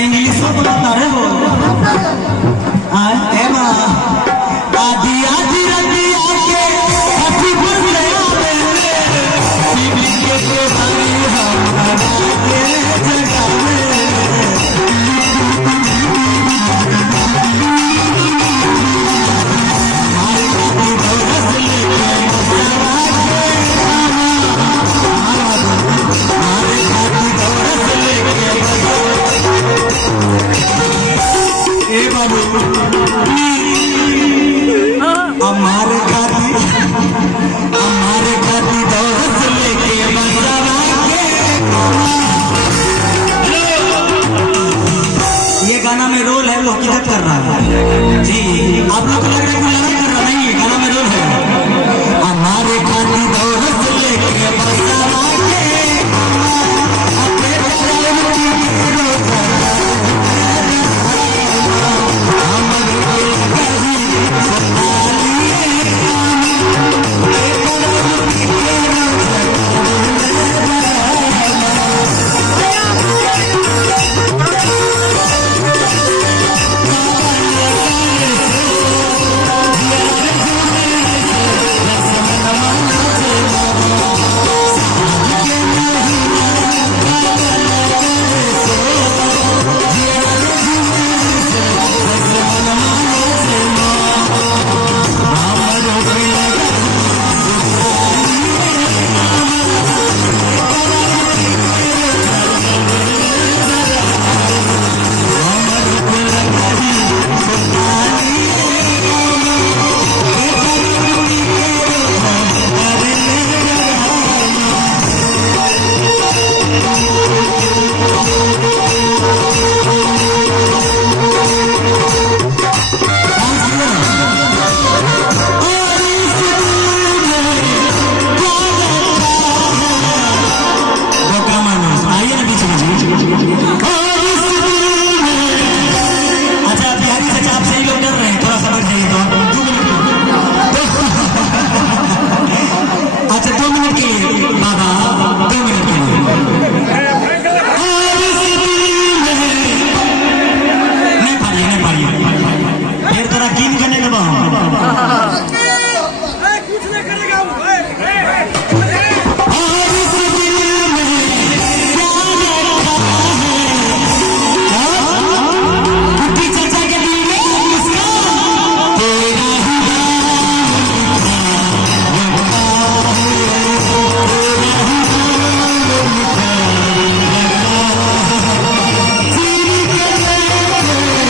इंग्लिश बोलता है वो आधी आधी रंगी आके हैप्पी बर्थडे के भाई हमारा के जगावे हमारे खाती दौड़ लेके ये गाना में रोल है वो हकीकत कर रहा है जी। आप लोग को लग रहा है लड़ाई कर रहा नहीं, ये गाना में रोल है। हमारे खाती दौड़ लेके